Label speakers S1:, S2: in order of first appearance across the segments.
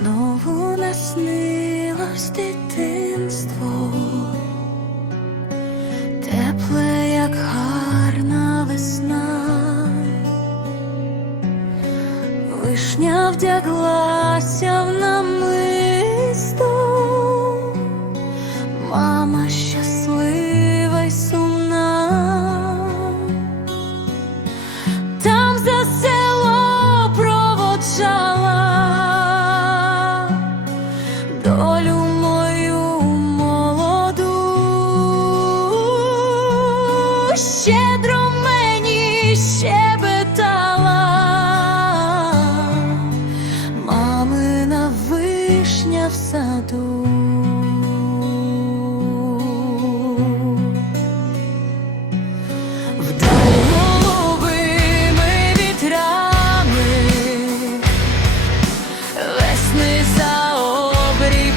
S1: знову наснилось дитинство, тепле, як гарна весна, вишня вдяглася долю мою молоду, щедро мені щебетала, мамина вишня в саду. обрій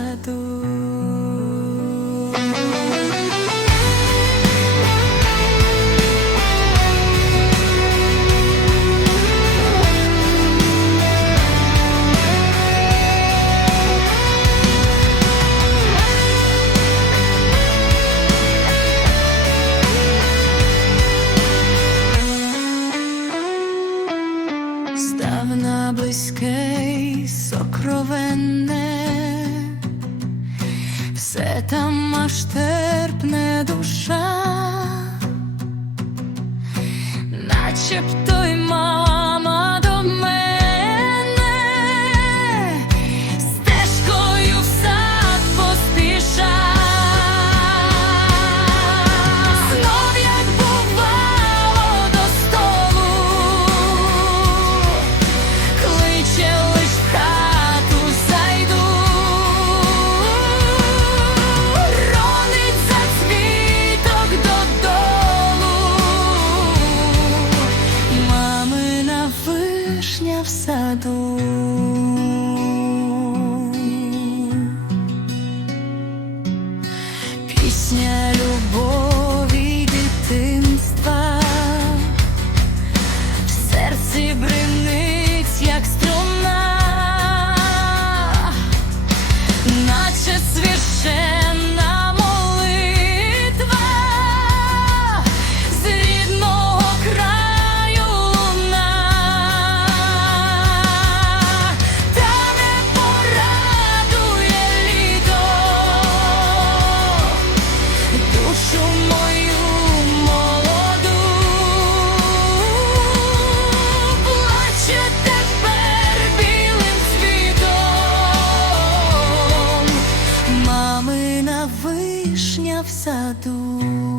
S1: вишня в саду. Близьке сокровенне, все там аж терпне душа, начебто й мама Пісня любові дитинства. В серці бринить, вишня в саду.